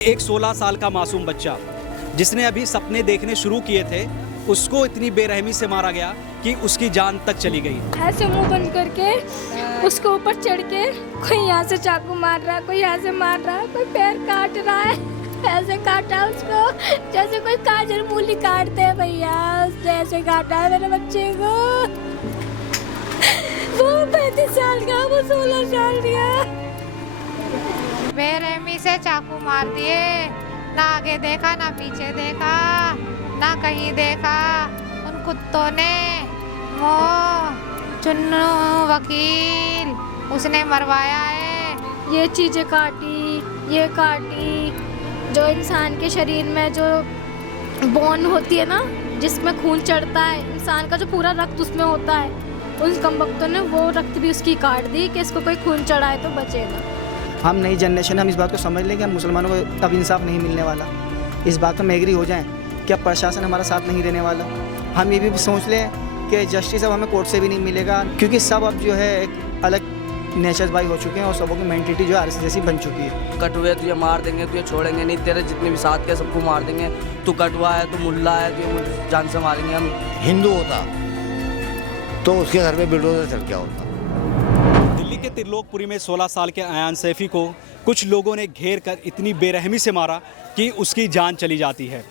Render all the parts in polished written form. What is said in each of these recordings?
एक 16 साल का मासूम बच्चा जिसने अभी सपने देखने शुरू किए थे, उसको इतनी बेरहमी से मारा गया कि उसकी जान तक चली गई। ऐसे मुंह बंद करके उसके ऊपर चढ़ के कोई यहाँ से चाकू मार रहा है, कोई यहाँ से मार रहा है, कोई पैर काट रहा है। ऐसे काटा उसको जैसे कोई काजल मूली काटते हैं भैया, उसने ऐसे काटा है मेरे बच्चे को। वो 35 साल का, वो 16 साल का। बेरहमी से चाकू मार दिए, ना आगे देखा ना पीछे देखा, ना कहीं देखा। उन कुत्तों ने वो चुन्नू वकील उसने मरवाया है। ये चीजें काटी, ये काटी, जो इंसान के शरीर में जो बोन होती है ना, जिसमें खून चढ़ता है, इंसान का जो पूरा रक्त उसमें होता है, उन कमबख्तों ने वो रक्त भी उसकी काट दी कि इसको कोई खून चढ़ाए तो बचेगा। हम नई जनरेशन हम इस बात को समझ लें कि हम मुसलमानों को अब इंसाफ नहीं मिलने वाला। इस बात पर हम एग्री हो जाएं कि अब प्रशासन हमारा साथ नहीं देने वाला। हम ये भी सोच लें कि जस्टिस अब हमें कोर्ट से भी नहीं मिलेगा, क्योंकि सब अब जो है एक अलग नेचर बाई हो चुके हैं और सबों की मेंटलिटी जो है आरएसएस जैसी बन चुकी है। कटुए तुझे मार देंगे, तुझे छोड़ेंगे नहीं, तेरे जितने भी साथ के सबको मार देंगे। तू कटुआ है, तू मुल्ला है, तुझे जान से मारेंगे हम। हिंदू होता तो उसके घर में बिल्डोजर चल क्या होता। दिल्ली के त्रिलोकपुरी में 16 साल के अयान सैफी को कुछ लोगों ने घेर कर इतनी बेरहमी से मारा कि उसकी जान चली जाती है।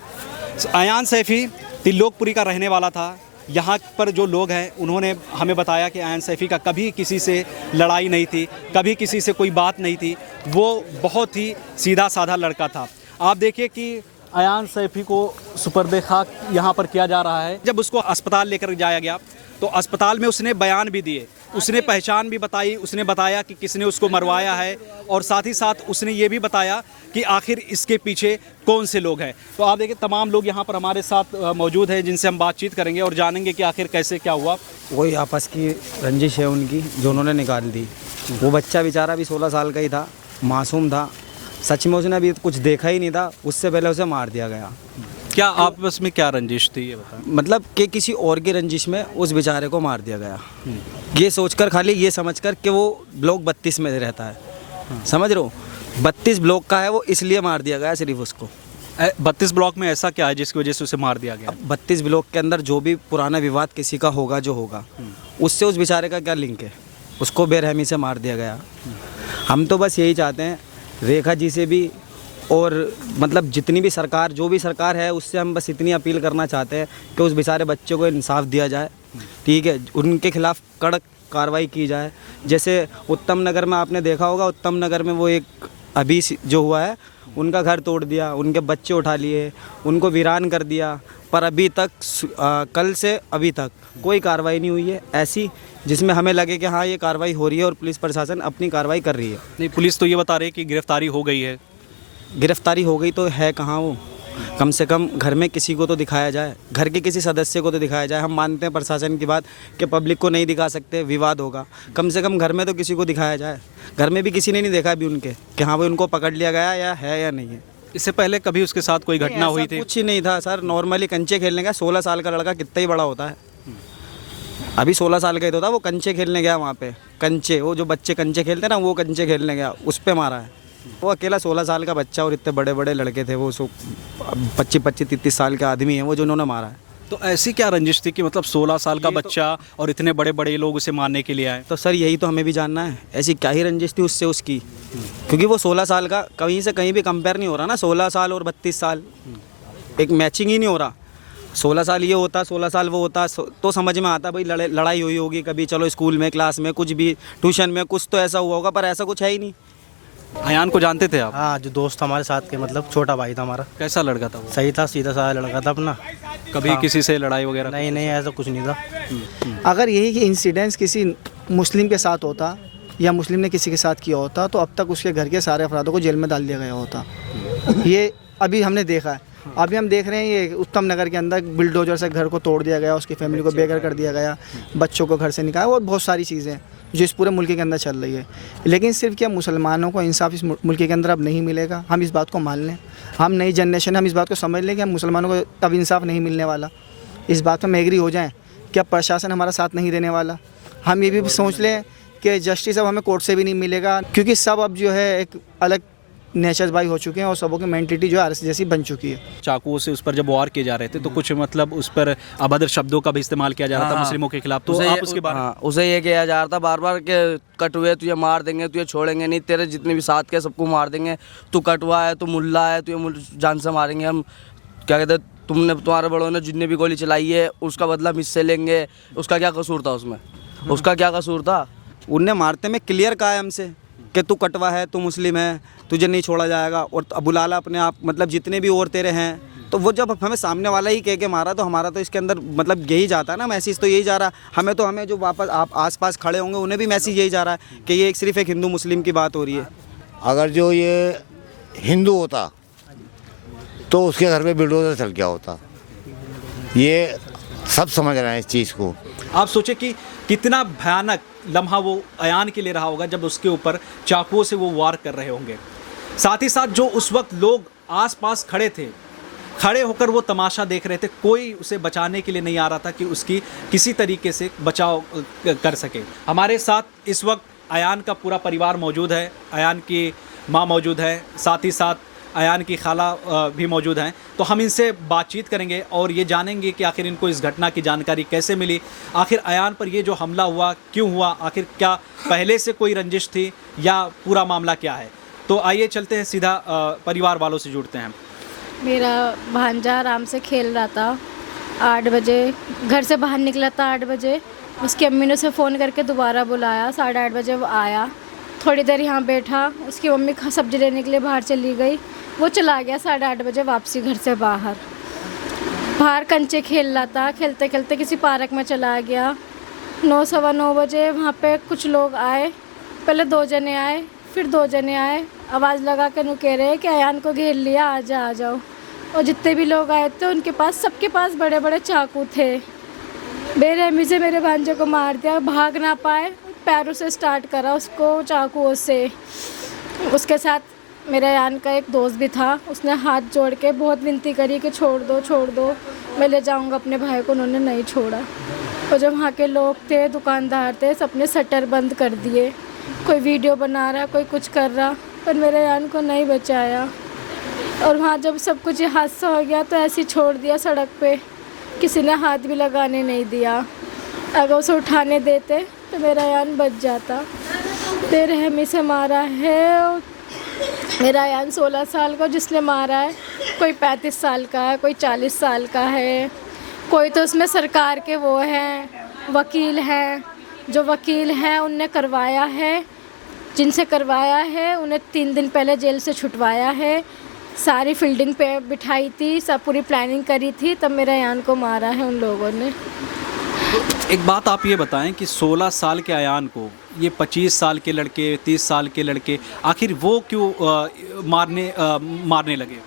अयान सैफी त्रिलोकपुरी का रहने वाला था। यहाँ पर जो लोग हैं उन्होंने हमें बताया कि अयान सैफी का कभी किसी से लड़ाई नहीं थी, कभी किसी से कोई बात नहीं थी। वो बहुत ही सीधा साधा लड़का था। आप देखिए कि अयान सैफी को सुपर्द खाक यहाँ पर किया जा रहा है। जब उसको अस्पताल लेकर जाया गया तो अस्पताल में उसने बयान भी दिए, उसने पहचान भी बताई, उसने बताया कि किसने उसको मरवाया है और साथ ही साथ उसने ये भी बताया कि आखिर इसके पीछे कौन से लोग हैं। तो आप देखिए तमाम लोग यहाँ पर हमारे साथ मौजूद हैं जिनसे हम बातचीत करेंगे और जानेंगे कि आखिर कैसे क्या हुआ। वही आपस की रंजिश है उनकी जो उन्होंने निकाल दी। वो बच्चा बेचारा भी 16 साल का ही था, मासूम था। सच में उसने अभी कुछ देखा ही नहीं था, उससे पहले उसे मार दिया गया। क्या आपस में क्या रंजिश थी ये बताएं। मतलब कि किसी और की रंजिश में उस बेचारे को मार दिया गया, ये सोचकर, खाली ये समझकर कि वो ब्लॉक 32 में रहता है। समझ रहे हो, 32 ब्लॉक का है वो, इसलिए मार दिया गया सिर्फ उसको। 32 ब्लॉक में ऐसा क्या है जिसकी वजह से उसे मार दिया गया? 32 ब्लॉक के अंदर जो भी पुराना विवाद किसी का होगा, जो होगा, उससे उस बेचारे का क्या लिंक है? उसको बेरहमी से मार दिया गया। हम तो बस यही चाहते हैं रेखा जी से भी, और मतलब जितनी भी सरकार, जो भी सरकार है, उससे हम बस इतनी अपील करना चाहते हैं कि उस बेचारे बच्चे को इंसाफ दिया जाए। ठीक है, उनके खिलाफ कड़क कार्रवाई की जाए। जैसे उत्तम नगर में आपने देखा होगा, उत्तम नगर में वो एक अभी जो हुआ है, उनका घर तोड़ दिया, उनके बच्चे उठा लिए, उनको वीरान कर दिया, पर अभी तक कल से अभी तक कोई कार्रवाई नहीं हुई है ऐसी जिसमें हमें लगे कि हाँ ये कार्रवाई हो रही है और पुलिस प्रशासन अपनी कार्रवाई कर रही है। नहीं, पुलिस तो ये बता रही है कि गिरफ्तारी हो गई है। गिरफ्तारी हो गई तो है कहाँ वो? कम से कम घर में किसी को तो दिखाया जाए, घर के किसी सदस्य को तो दिखाया जाए। हम मानते हैं प्रशासन की बात कि पब्लिक को नहीं दिखा सकते, विवाद होगा, कम से कम घर में तो किसी को दिखाया जाए। घर में भी किसी ने नहीं देखा अभी उनके कि हाँ भाई उनको पकड़ लिया गया या नहीं है। इससे पहले कभी उसके साथ कोई घटना हुई थी? कुछ ही नहीं था सर, नॉर्मली कंचे खेलने गया। 16 साल का लड़का कितना ही बड़ा होता है, अभी 16 साल का ही तो था। वो कंचे खेलने गया वहाँ पे, कंचे, वो जो बच्चे कंचे खेलते हैं ना, वो कंचे खेलने गया, उस पर मारा है। वो अकेला 16 साल का बच्चा और इतने बड़े बड़े लड़के थे वो, 25-30 साल के आदमी हैं वो, जो उन्होंने मारा है। तो ऐसी क्या रंजिश थी कि मतलब 16 साल का बच्चा और इतने बड़े बड़े लोग उसे मारने के लिए आए? तो सर यही तो हमें भी जानना है, ऐसी क्या ही रंजिश थी उससे उसकी? क्योंकि वो 16 साल का, कहीं से कहीं भी कंपेयर नहीं हो रहा ना। 16 साल और 32 साल एक मैचिंग ही नहीं हो रहा। 16 साल ये होता, 16 साल वो होता तो समझ में आता भाई लड़ाई हुई होगी कभी, चलो स्कूल में, क्लास में, कुछ भी, ट्यूशन में कुछ तो ऐसा हुआ होगा, पर ऐसा कुछ है ही नहीं। अयान को जानते थे आप? हाँ, जो दोस्त हमारे साथ के, मतलब छोटा भाई था हमारा। कैसा लड़का था वो? सही था, सीधा साधा लड़का था अपना। कभी किसी से लड़ाई वगैरह? नहीं, ऐसा कुछ नहीं था। अगर यही कि इंसिडेंस किसी मुस्लिम के साथ होता या मुस्लिम ने किसी के साथ किया होता तो अब तक उसके घर के सारे अफरादों को जेल में डाल दिया गया होता। ये अभी हमने देखा है, अभी हम देख रहे हैं ये उत्तम नगर के अंदर बिल्डोजर से घर को तोड़ दिया गया, उसकी फैमिली को बेघर कर दिया गया, बच्चों को घर से निकाला, और बहुत सारी चीज़ें जो इस पूरे मुल्क के अंदर चल रही है। लेकिन सिर्फ क्या मुसलमानों को इंसाफ इस मुल्क के अंदर अब नहीं मिलेगा? हम इस बात को मान लें, हम नई जनरेशन हम इस बात को समझ लें कि हम मुसलमानों को अब इंसाफ नहीं मिलने वाला। इस बात पर हम एग्री हो जाएँ कि अब प्रशासन हमारा साथ नहीं देने वाला। हम ये भी सोच लें कि जस्टिस अब हमें कोर्ट से भी नहीं मिलेगा, क्योंकि सब अब जो है एक अलग नेचर्स बाई हो चुके हैं और सबों की मेंटलिटी जो है आरएस जैसी बन चुकी है। चाकुओं से उस पर जब वार किए जा रहे थे तो कुछ मतलब उस पर अभद्र शब्दों का भी इस्तेमाल किया जा रहा था हाँ। मुस्लिमों के खिलाफ, तो उसे आप ये- उसके बारे में हाँ, उसे ये किया जा रहा था बार बार कि कटुए तुझे मार देंगे, तुझे छोड़ेंगे नहीं, तेरे जितने भी साथ के सबको मार देंगे, तू कटुआ है, तू मुल्ला है, तुझे जान से मारेंगे हम, क्या कहते हैं, तुम्हारे बड़ों ने जितने भी गोली चलाई है उसका बदला मुझसे लेंगे। उसका क्या कसूर था उसमें, उसका क्या कसूर था? उनने मारते में क्लियर कहा है हमसे कि तू कटवा है, तू मुस्लिम है, तुझे नहीं छोड़ा जाएगा। और अबू लाला अपने आप मतलब जितने भी और तेरे हैं, तो वो जब हमें सामने वाला ही कह के मारा तो हमारा तो इसके अंदर मतलब यही जाता है ना, मैसेज तो यही जा रहा है हमें जो वापस आप आसपास खड़े होंगे उन्हें भी मैसेज यही जा रहा है कि ये सिर्फ एक हिंदू मुस्लिम की बात हो रही है। अगर जो ये हिंदू होता तो उसके घर पे बिल्डोजर चल गया होता। ये सब समझ रहे हैं इस चीज़ को। आप सोचे कि कितना भयानक लम्हा वो अयान के लिए रहा होगा जब उसके ऊपर चाकुओं से वो वार कर रहे होंगे। साथ ही साथ जो उस वक्त लोग आसपास खड़े थे, खड़े होकर वो तमाशा देख रहे थे, कोई उसे बचाने के लिए नहीं आ रहा था कि उसकी किसी तरीके से बचाव कर सके। हमारे साथ इस वक्त अयान का पूरा परिवार मौजूद है, अयान की माँ मौजूद है, साथ ही साथ अयान की खाला भी मौजूद हैं। तो हम इनसे बातचीत करेंगे और ये जानेंगे कि आखिर इनको इस घटना की जानकारी कैसे मिली, आखिर अयान पर ये जो हमला हुआ क्यों हुआ, आखिर क्या पहले से कोई रंजिश थी या पूरा मामला क्या है। तो आइए चलते हैं, सीधा परिवार वालों से जुड़ते हैं। मेरा भांजा आराम से खेल रहा था, 8 बजे घर से बाहर निकला था, 8 बजे उसकी अम्मी ने उसे फ़ोन करके दोबारा बुलाया, 8:30 बजे वो आया, थोड़ी देर यहाँ बैठा, उसकी मम्मी सब्जी लेने के लिए बाहर चली गई, वो चला गया 8:30 बजे वापसी घर से बाहर कंचे खेल रहा था, खेलते खेलते किसी पार्क में चला गया। 9 सवा 9 बजे वहाँ पे कुछ लोग आए, पहले 2 जने आए, फिर 2 जने आए, आवाज़ लगा के नु कह रहे कि अयान को घेर लिया, आ जाओ। और जितने भी लोग आए थे उनके पास, सबके पास बड़े बड़े चाकू थे। बेरहमी से मेरे भांजे को मार दिया, भाग ना पाए, पैरों से स्टार्ट करा उसको चाकुओं से। उसके साथ मेरे अयान का एक दोस्त भी था, उसने हाथ जोड़ के बहुत विनती करी कि छोड़ दो, मैं ले जाऊंगा अपने भाई को, उन्होंने नहीं छोड़ा। और जब वहाँ के लोग थे, दुकानदार थे, सबने शटर बंद कर दिए, कोई वीडियो बना रहा, कोई कुछ कर रहा, पर मेरे अयान को नहीं बचाया। और वहाँ जब सब कुछ हादसा हो गया तो ऐसे ही छोड़ दिया सड़क पे, किसी ने हाथ भी लगाने नहीं दिया। अगर उसे उठाने देते तो मेरा अयान बच जाता। बेरहमी से मारा है मेरा अयान 16 साल का, जिसने मारा है कोई 35 साल का है, कोई 40 साल का है, कोई तो उसमें सरकार के वो हैं, वकील हैं, जो वकील हैं उनने करवाया है, जिनसे करवाया है उन्हें 3 दिन पहले जेल से छुटवाया है। सारी फील्डिंग पे बिठाई थी, सब पूरी प्लानिंग करी थी, तब मेरे अयान को मारा है उन लोगों ने। एक बात आप ये बताएं कि 16 साल के अयान को ये 25 साल के लड़के, 30 साल के लड़के, आखिर वो क्यों मारने लगे?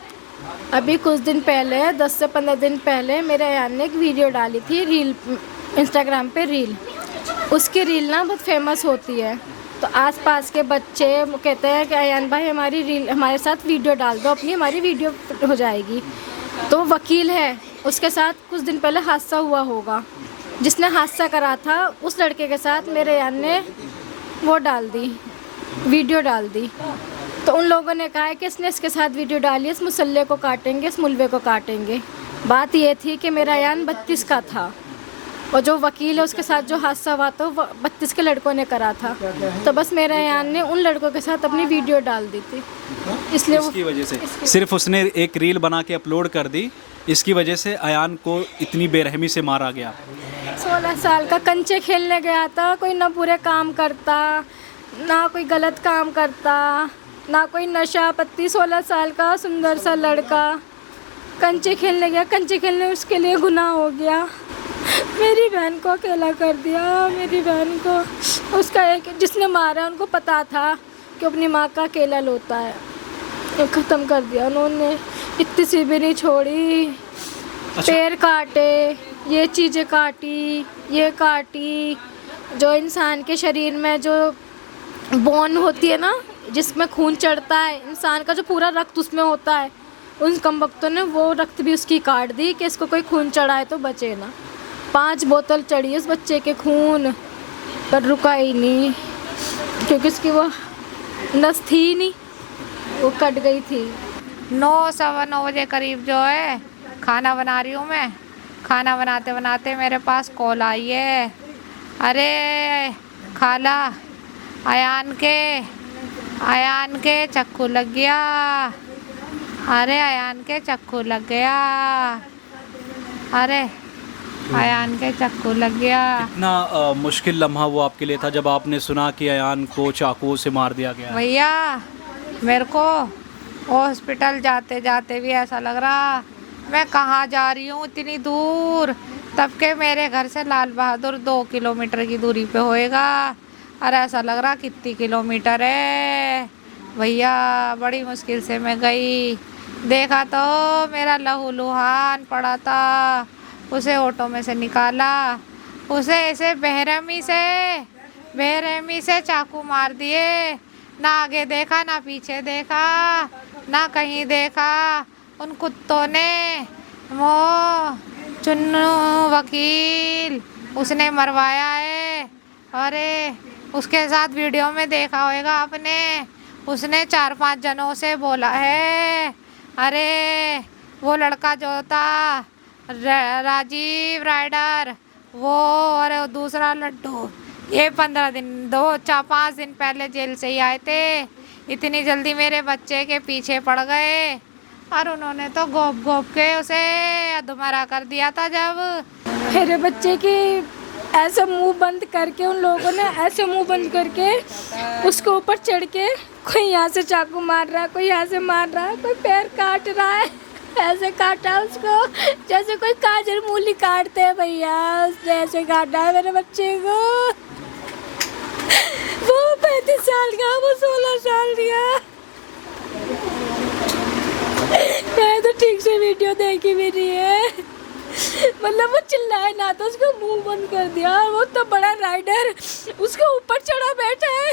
अभी कुछ दिन पहले, 10 से 15 दिन पहले मेरे अयान ने एक वीडियो डाली थी, रील, इंस्टाग्राम पे रील। उसकी रील ना बहुत फेमस होती है, तो आसपास के बच्चे कहते हैं कि अयान भाई हमारी रील, हमारे साथ वीडियो डाल दो अपनी, हमारी वीडियो हो जाएगी। तो वकील है, उसके साथ कुछ दिन पहले हादसा हुआ होगा, जिसने हादसा करा था उस लड़के के साथ मेरे अयान ने वो डाल दी, वीडियो डाल दी। तो उन लोगों ने कहा है कि इसने इसके साथ वीडियो डाली, इस मुसल्ले को काटेंगे, इस मुलवे को काटेंगे। बात ये थी कि मेरा अयान 32 का था और जो वकील है उसके साथ जो हादसा हुआ था वो 32 के लड़कों ने करा था। तो बस मेरे अयान ने उन लड़कों के साथ अपनी वीडियो डाल दी थी, इसलिए इसकी वजह से सिर्फ उसने एक रील बना के अपलोड कर दी, इसकी वजह से अयान को इतनी बेरहमी से मारा गया। 16 साल का कंचे खेलने गया था, कोई ना पूरे काम करता, ना कोई गलत काम करता, ना कोई नशा पत्ती। 16 साल का सुंदर सा लड़का कंचे खेलने गया, कंचे खेलने उसके लिए गुनाह हो गया। मेरी बहन को अकेला कर दिया, मेरी बहन को, उसका एक जिसने मारा उनको पता था कि अपनी माँ का अकेला लोता है, ख़त्म कर दिया उन्होंने, इतनी सी भी नहीं छोड़ी। पैर काटे, ये चीज़ें काटी, ये काटी, जो इंसान के शरीर में जो बोन होती है ना, जिसमें खून चढ़ता है, इंसान का जो पूरा रक्त उसमें होता है, उन कमबख्तों ने वो रक्त भी उसकी काट दी कि इसको कोई खून चढ़ाए तो बचे ना। 5 बोतल चढ़ी उस बच्चे के खून पर, रुका ही नहीं, क्योंकि उसकी वो नस थी नहीं, वो कट गई थी। 9 बजे करीब जो है खाना बना रही हूँ मैं। खाना बनाते बनाते मेरे पास कॉल आई है, अरे खाला अयान के चक्कू लग गया, अरे अयान के चक्कू लग गया, अरे अयान के चक्कू लग गया। इतना मुश्किल लम्हा वो आपके लिए था जब आपने सुना कि अयान को चाकू से मार दिया गया? भैया मेरे को हॉस्पिटल जाते जाते भी ऐसा लग रहा मैं कहाँ जा रही हूँ इतनी दूर, तब के मेरे घर से लाल बहादुर 2 किलोमीटर की दूरी पे होएगा, और ऐसा लग रहा कितनी किलोमीटर है भैया। बड़ी मुश्किल से मैं गई, देखा तो मेरा लहू लुहान पड़ा था, उसे ऑटो में से निकाला, उसे ऐसे बेरहमी से चाकू मार दिए, ना आगे देखा ना पीछे देखा ना कहीं देखा। उन कुत्तों ने वो चुन्नू वकील उसने मरवाया है। अरे उसके साथ वीडियो में देखा होगा आपने, उसने 4-5 जनों से बोला है, अरे वो लड़का जो था राजीव राइडर वो, और दूसरा लड्डू, ये 5 दिन पहले जेल से ही आए थे, इतनी जल्दी मेरे बच्चे के पीछे पड़ गए, और उन्होंने तो गोप के उसे अधमरा कर दिया था। जब मेरे बच्चे की ऐसे मुंह बंद करके, उन लोगों ने ऐसे मुंह बंद करके उसके ऊपर चढ़ के, कोई यहाँ से चाकू मार रहा है, कोई यहाँ से मार रहा है, कोई पैर काट रहा है, ऐसे काटा उसको जैसे कोई काजल मूली काटते हैं भैया, उसने ऐसे काटा है मेरे बच्चे को। वो 35 साल का, वो 16 साल का। मैं तो ठीक से वीडियो देखी भी नहीं है, मतलब वो चिल्लाए ना तो उसको मुंह बंद कर दिया। वो तो बड़ा राइडर उसके ऊपर चढ़ा बैठा है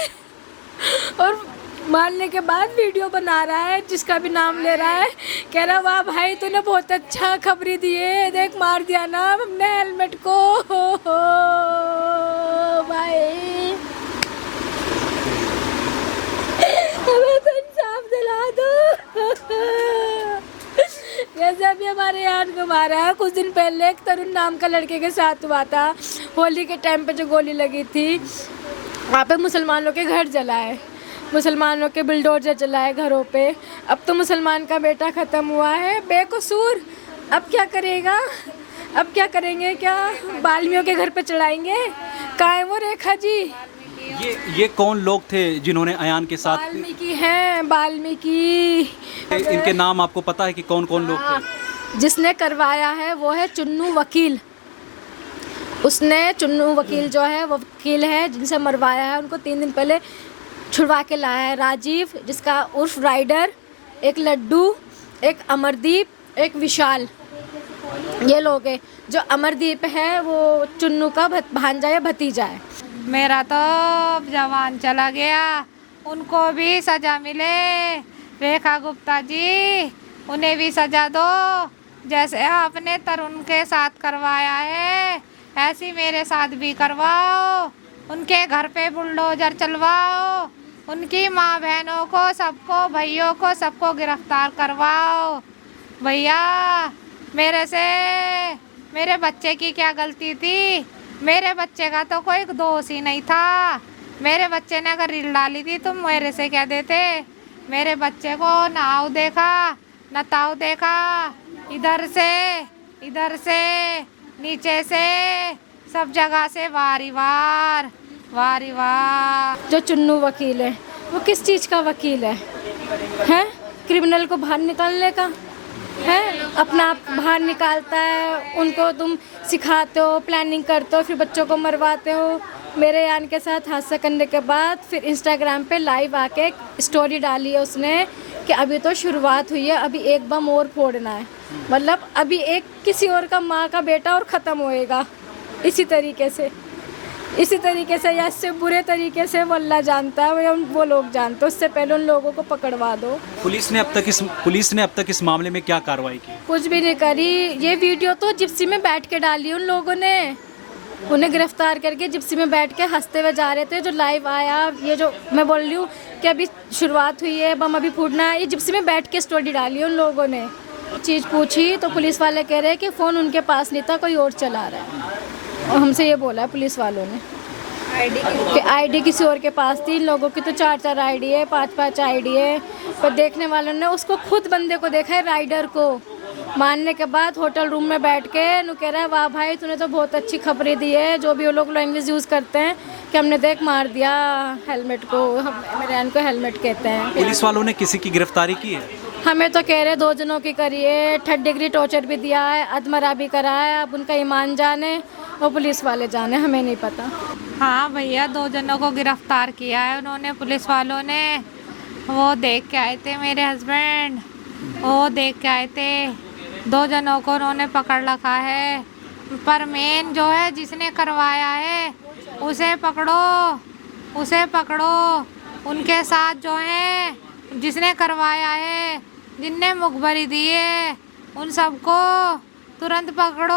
और मारने के बाद वीडियो बना रहा है, जिसका भी नाम ले रहा है, कह रहा वाह भाई तूने बहुत अच्छा खबरी दिए, देख मार दिया ना हमने हेलमेट को। भाई हमें तो इंसाफ दिला दो। जैसे अभी हमारे यार को मारा है, कुछ दिन पहले एक तरुण नाम का लड़के के साथ हुआ था, होली के टाइम पे जो गोली लगी थी, वहाँ पे मुसलमानों के घर जलाए, मुसलमानों के बुलडोजर जलाए घरों पे। अब तो मुसलमान का बेटा ख़त्म हुआ है बेकसूर, अब क्या करेगा, अब क्या करेंगे, क्या बाल्मियों के घर पे चढ़ाएंगे? कहाँ है वो रेखा जी? ये कौन लोग थे जिन्होंने अयान के साथ? वाल्मीकि हैं, वाल्मीकि। इनके नाम आपको पता है कि कौन कौन लोग थे? जिसने करवाया है वो है चुन्नू वकील। उसने चुन्नू वकील जो है वो वकील है जिनसे मरवाया है, उनको 3 दिन पहले छुड़वा के लाया है। राजीव जिसका उर्फ राइडर, एक लड्डू, एक अमरदीप, एक विशाल, ये लोग हैं। जो अमरदीप है वो चुन्नू का भांजा या भतीजा है। मेरा तो जवान चला गया, उनको भी सजा मिले। रेखा गुप्ता जी उन्हें भी सजा दो, जैसे आपने तरुण के साथ करवाया है ऐसी मेरे साथ भी करवाओ, उनके घर पे बुलडोजर चलवाओ, उनकी माँ बहनों को, सबको, भैयों को, सबको गिरफ्तार करवाओ। भैया मेरे से मेरे बच्चे की क्या गलती थी? मेरे बच्चे का तो कोई दोष ही नहीं था। मेरे बच्चे ने अगर रील डाली थी तुम मेरे से क्या देते? मेरे बच्चे को ना आओ देखा ना ताऊ देखा, इधर से नीचे से सब जगह से वारी वार। जो चुन्नू वकील है वो किस चीज़ का वकील है? हैं? क्रिमिनल को बाहर निकालने का है, अपना आप बाहर निकालता है, उनको तुम सिखाते हो, प्लानिंग करते हो, फिर बच्चों को मरवाते हो। मेरे यान के साथ हादसा करने के बाद फिर इंस्टाग्राम पे लाइव आके एक स्टोरी डाली है उसने कि अभी तो शुरुआत हुई है, अभी एक बम और फोड़ना है, मतलब अभी एक किसी और का माँ का बेटा और ख़त्म होएगा। इसी तरीके से या इससे बुरे तरीके से वो अल्लाह जानता है, वो लोग जानते हैं। उससे पहले उन लोगों को पकड़वा दो। पुलिस ने अब तक इस मामले में क्या कार्रवाई की? कुछ भी नहीं करी। ये वीडियो तो जिप्सी में बैठ के डाली उन लोगों ने, उन्हें गिरफ्तार करके जिप्सी में बैठ के हंसते हुए जा रहे थे। जो लाइव आया, ये जो मैं बोल रही हूँ कि अभी शुरुआत हुई है, बम अभी फूटना है, ये जिप्सी में बैठ के स्टोरी डाली उन लोगों ने। चीज़ पूछी तो पुलिस वाले कह रहे हैं कि फ़ोन उनके पास नहीं था, कोई और चला रहा है। और हमसे ये बोला है पुलिस वालों ने कि आईडी किसी और के पास थी। इन लोगों की तो 4-4 आईडी है, 5-5 आईडी है। पर देखने वालों ने उसको खुद बंदे को देखा है, राइडर को। मारने के बाद होटल रूम में बैठ के नु कह रहा है, वाह भाई तूने तो बहुत अच्छी खबरें दी है। जो भी वो लोग लैंग्वेज यूज़ करते हैं कि हमने देख मार दिया हेलमेट को, मेरे को हेलमेट कहते हैं। पुलिस वालों ने किसी की गिरफ्तारी की है? हमें तो कह रहे 2 जनों की करी है, 3rd डिग्री टॉर्चर भी दिया है, अधमरा भी करा है। अब उनका ईमान जाने और पुलिस वाले जाने, हमें नहीं पता। हाँ भैया, 2 जनों को गिरफ्तार किया है उन्होंने, पुलिस वालों ने। वो देख के आए थे मेरे हस्बैंड, वो देख के आए थे। 2 जनों को उन्होंने पकड़ रखा है। पर मेन जो है जिसने करवाया है उसे पकड़ो, उसे पकड़ो। उनके साथ जो है जिसने करवाया है, जिनने मुखबरी दी है, उन सबको तुरंत पकड़ो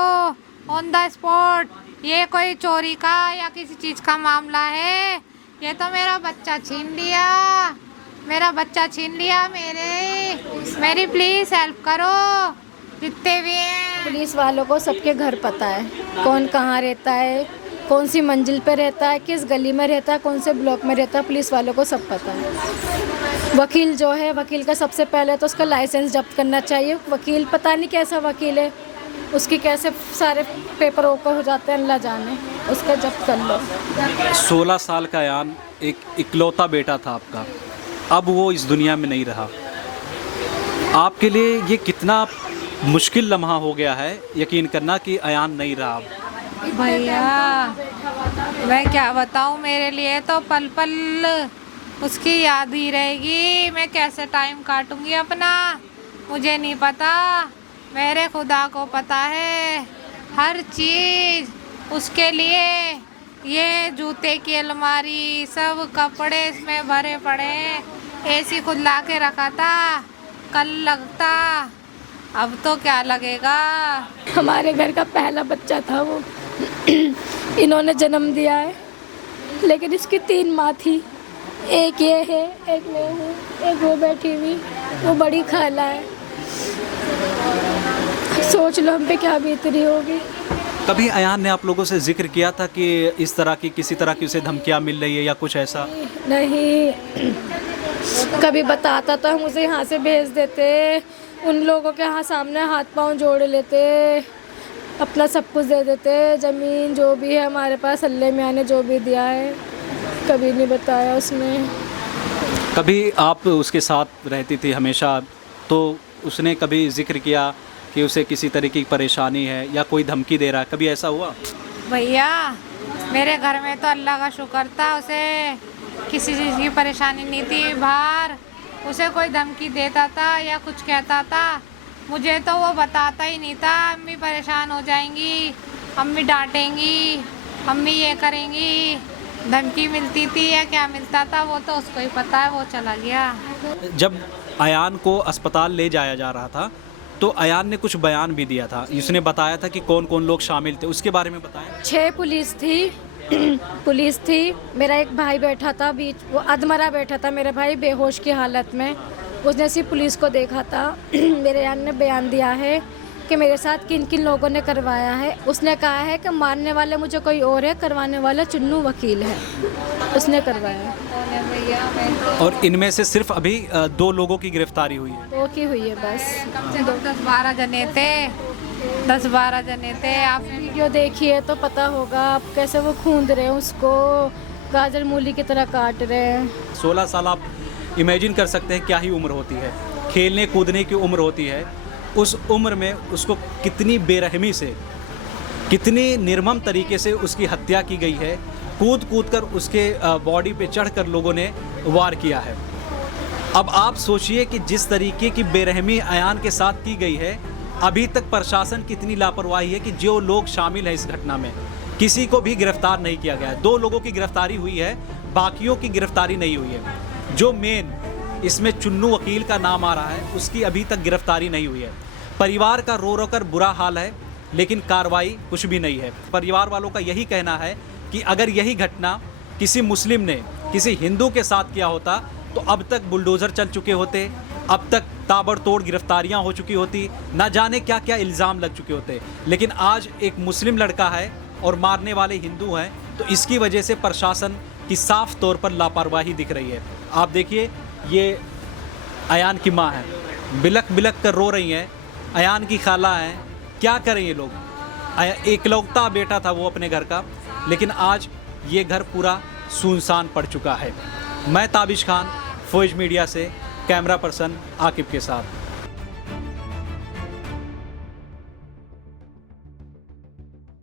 ऑन द स्पॉट। ये कोई चोरी का या किसी चीज़ का मामला है? ये तो मेरा बच्चा छीन लिया, मेरा बच्चा छीन लिया। मेरी प्लीज़ हेल्प करो, जितने भी हैं। पुलिस वालों को सबके घर पता है, कौन कहाँ रहता है, कौन सी मंजिल पे रहता है, किस गली में रहता है, कौन से ब्लॉक में रहता है। पुलिस वालों को सब पता है। वकील जो है, वकील का सबसे पहले तो उसका लाइसेंस जब्त करना चाहिए। वकील पता नहीं कैसा वकील है, उसकी कैसे सारे पेपर ओके हो जाते हैं, अल्लाह जाने। उसका जब्त कर लो। 16 साल का अयान एक इकलौता बेटा था आपका, अब वो इस दुनिया में नहीं रहा। आपके लिए ये कितना मुश्किल लम्हा हो गया है यकीन करना कि अयान नहीं रहा अब? भैया मैं क्या बताऊँ, मेरे लिए तो पल पल उसकी याद ही रहेगी। मैं कैसे टाइम काटूंगी अपना, मुझे नहीं पता, मेरे खुदा को पता है हर चीज़। उसके लिए ये जूते की अलमारी, सब कपड़े इसमें भरे पड़े हैं। एसी खुद ला के रखा था, कल लगता, अब तो क्या लगेगा। हमारे घर का पहला बच्चा था वो। इन्होंने जन्म दिया है, लेकिन इसकी 3 माँ थी। एक ये है, एक मैं हूँ, एक वो बैठी हुई, वो बड़ी खाला है। सोच लो हम पे क्या बीतरी होगी। कभी अयान ने आप लोगों से जिक्र किया था कि इस तरह की किसी तरह की उसे धमकियाँ मिल रही है या कुछ ऐसा? नहीं, कभी बताता तो हम उसे यहाँ से भेज देते, उन लोगों के यहाँ सामने हाथ पांव जोड़ लेते, अपना सब कुछ दे देते, ज़मीन जो भी है हमारे पास, अल्लाह मियां ने जो भी दिया है, कभी नहीं बताया उसने। कभी आप उसके साथ रहती थी हमेशा, तो उसने कभी जिक्र किया कि उसे किसी तरीके की परेशानी है या कोई धमकी दे रहा है, कभी ऐसा हुआ? भैया मेरे घर में तो अल्लाह का शुक्र था, उसे किसी चीज़ की परेशानी नहीं थी। बाहर उसे कोई धमकी देता था या कुछ कहता था, मुझे तो वो बताता ही नहीं था। अम्मी परेशान हो जाएंगी, अम्मी डांटेंगी, अम्मी ये करेंगी। धमकी मिलती थी या क्या मिलता था वो तो उसको ही पता है, वो चला गया। जब अयान को अस्पताल ले जाया जा रहा था तो अयान ने कुछ बयान भी दिया था, उसने बताया था कि कौन कौन लोग शामिल थे, उसके बारे में बताएं। 6 पुलिस थी। पुलिस थी, मेरा एक भाई बैठा था बीच, वो अधमरा बैठा था मेरा भाई बेहोश की हालत में। उसने सिर्फ पुलिस को देखा था। मेरे यान ने बयान दिया है कि मेरे साथ किन किन लोगों ने करवाया है। उसने कहा है कि मारने वाले मुझे कोई और है, करवाने वाला चुन्नू वकील है, उसने करवाया। और इनमें से सिर्फ अभी 2 लोगों की गिरफ्तारी हुई है। 2 की हुई है बस। कम से कम 10-12 जने थे, 10-12 जने थे। आप वीडियो देखिए तो पता होगा आप कैसे वो खूंद रहे हैं उसको, गाजर मूली की तरह काट रहे हैं। 16 साल आप इमेजिन कर सकते हैं क्या ही उम्र होती है, खेलने कूदने की उम्र होती है। उस उम्र में उसको कितनी बेरहमी से, कितनी निर्मम तरीके से उसकी हत्या की गई है। कूद कूद कर उसके बॉडी पे चढ़कर लोगों ने वार किया है। अब आप सोचिए कि जिस तरीके की बेरहमी अयान के साथ की गई है, अभी तक प्रशासन कितनी लापरवाही है कि जो लोग शामिल हैं इस घटना में किसी को भी गिरफ्तार नहीं किया गया है। 2 लोगों की गिरफ्तारी हुई है, बाकियों की गिरफ्तारी नहीं हुई है। जो मेन इसमें चुन्नू वकील का नाम आ रहा है, उसकी अभी तक गिरफ्तारी नहीं हुई है। परिवार का रो रो कर बुरा हाल है। लेकिन कार्रवाई कुछ भी नहीं है। परिवार वालों का यही कहना है कि अगर यही घटना किसी मुस्लिम ने किसी हिंदू के साथ किया होता तो अब तक बुलडोज़र चल चुके होते, अब तक ताबड़तोड़ गिरफ्तारियां हो चुकी होती, ना जाने क्या क्या इल्ज़ाम लग चुके होते। लेकिन आज एक मुस्लिम लड़का है और मारने वाले हिंदू हैं, तो इसकी वजह से प्रशासन की साफ तौर पर लापरवाही दिख रही है। आप देखिए, ये अयान की माँ है, बिलक बिलक कर रो रही हैं। अयान की खाला हैं, क्या करें ये लोग। एकलौता बेटा था वो अपने घर का, लेकिन आज ये घर पूरा सुनसान पड़ चुका है। मैं ताबिश खान, फौज मीडिया से कैमरा पर्सन आकिब के साथ।